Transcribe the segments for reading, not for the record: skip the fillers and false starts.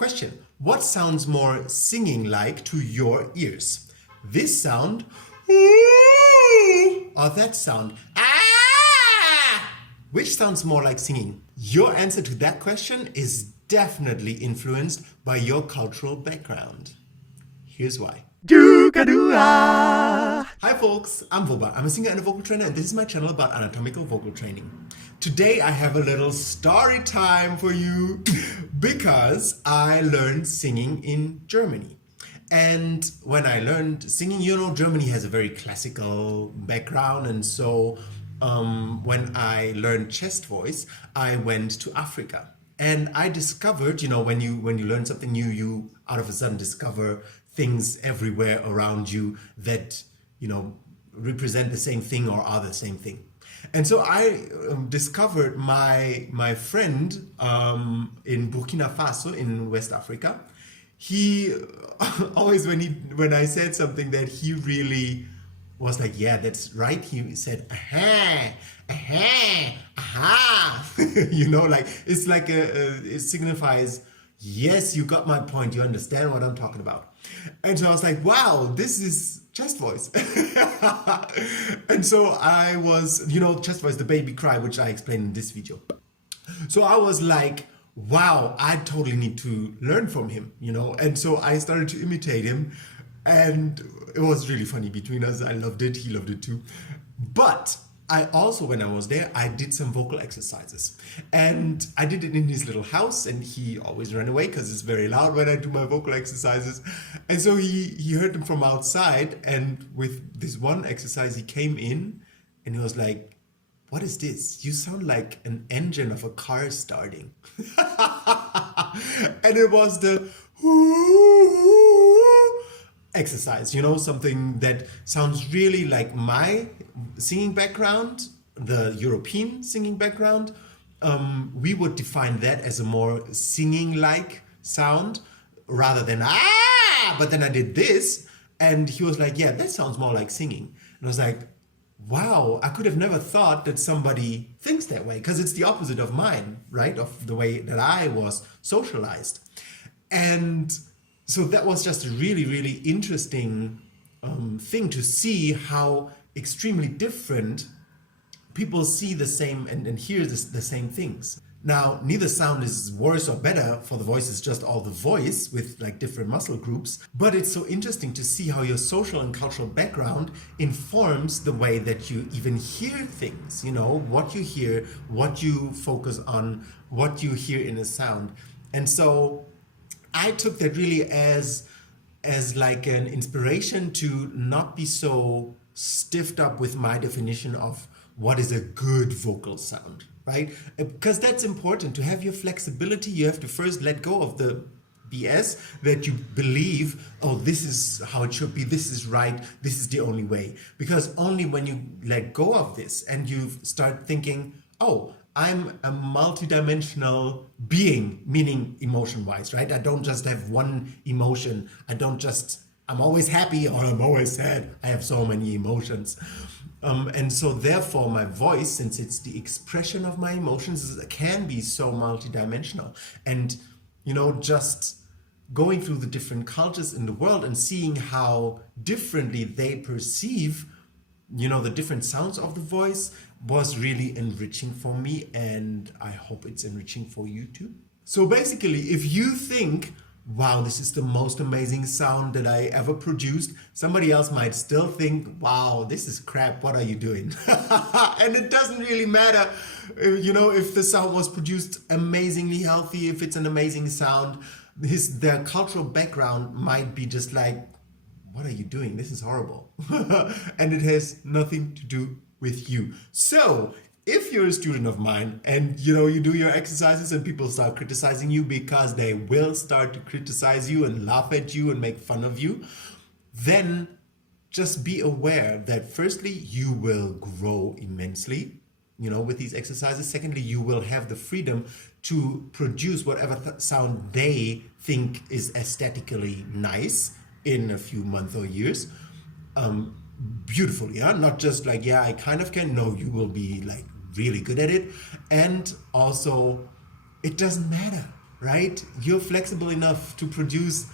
Question: what sounds more singing-like to your ears? This sound, or that sound, ah? Which sounds more like singing? Your answer to that question is definitely influenced by your cultural background. Here's why. Hi folks, I'm Voba. I'm a singer and a vocal trainer, and this is my channel about anatomical vocal training. Today I have a little story time for you because I learned singing in Germany. And when I learned singing, Germany has a very classical background, and so when I learned chest voice, I went to Africa. And I discovered, when you learn something new, you out of a sudden discover things everywhere around you that, represent the same thing or are the same thing. And so I discovered my friend in Burkina Faso in West Africa. He always, when I said something that he really was like, yeah, that's right, he said, aha, aha, aha. It's like it signifies, yes, you got my point, you understand what I'm talking about. And so I was like, wow, this is chest voice. And so I was, chest voice, the baby cry, which I explained in this video. So I was like, wow, I totally need to learn from him, and so I started to imitate him, and it was really funny between us. I loved it, he loved it too. But I also, when I was there, I did some vocal exercises, and I did it in his little house, and he always ran away because it's very loud when I do my vocal exercises. And so he heard them from outside, and with this one exercise, he came in and he was like, what is this? You sound like an engine of a car starting. And it was the exercise, something that sounds really like my singing background, the European singing background. We would define that as a more singing-like sound rather than ah. But then I did this, and he was like, yeah, that sounds more like singing. And I was like, wow, I could have never thought that somebody thinks that way, because it's the opposite of mine, right? Of the way that I was socialized. And so that was just a really, really interesting thing to see how extremely different people see the same and hear the same things. Now, neither sound is worse or better for the voice, it's just all the voice with like different muscle groups. But it's so interesting to see how your social and cultural background informs the way that you even hear things, what you hear, what you focus on, what you hear in a sound. And so I took that really as like an inspiration to not be so stiffed up with my definition of what is a good vocal sound, right? Because that's important. To have your flexibility, you have to first let go of the BS that you believe, oh, this is how it should be, this is right, this is the only way. Because only when you let go of this and you start thinking, oh, I'm a multidimensional being, meaning emotion-wise, right? I don't just have one emotion. I'm always happy or I'm always sad. I have so many emotions. And so therefore my voice, since it's the expression of my emotions, can be so multidimensional. And, just going through the different cultures in the world and seeing how differently they perceive, the different sounds of the voice was really enriching for me, and I hope it's enriching for you too. So basically, if you think, wow, this is the most amazing sound that I ever produced, somebody else might still think, wow, this is crap, what are you doing? And it doesn't really matter, if the sound was produced amazingly healthy, if it's an amazing sound, their cultural background might be just like, what are you doing? This is horrible. And it has nothing to do with you. So if you're a student of mine and you do your exercises and people start criticizing you, because they will start to criticize you and laugh at you and make fun of you, then just be aware that firstly, you will grow immensely, with these exercises. Secondly, you will have the freedom to produce whatever sound they think is aesthetically nice in a few months or years. Beautifully, yeah? Not just like, yeah, I kind of can. No, you will be like really good at it. And also, it doesn't matter. right? You're flexible enough to produce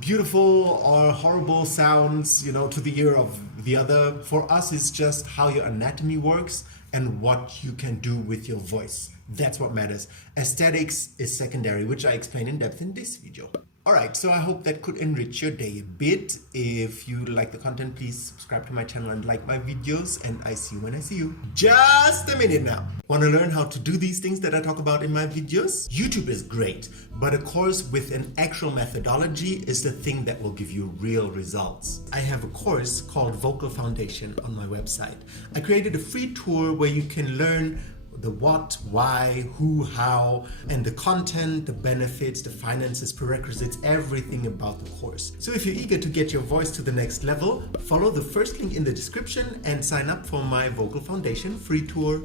beautiful or horrible sounds, to the ear of the other. For us, it's just how your anatomy works and what you can do with your voice. That's what matters. Aesthetics is secondary, which I explain in depth in this video. Alright, so I hope that could enrich your day a bit. If you like the content, please subscribe to my channel and like my videos, and I see you when I see you. Just a minute now. Want to learn how to do these things that I talk about in my videos? YouTube is great, but a course with an actual methodology is the thing that will give you real results. I have a course called Vocal Foundation on my website. I created a free tour where you can learn the what, why, who, how, and the content, the benefits, the finances, prerequisites, everything about the course. So if you're eager to get your voice to the next level, follow the first link in the description and sign up for my Vocal Foundation free tour.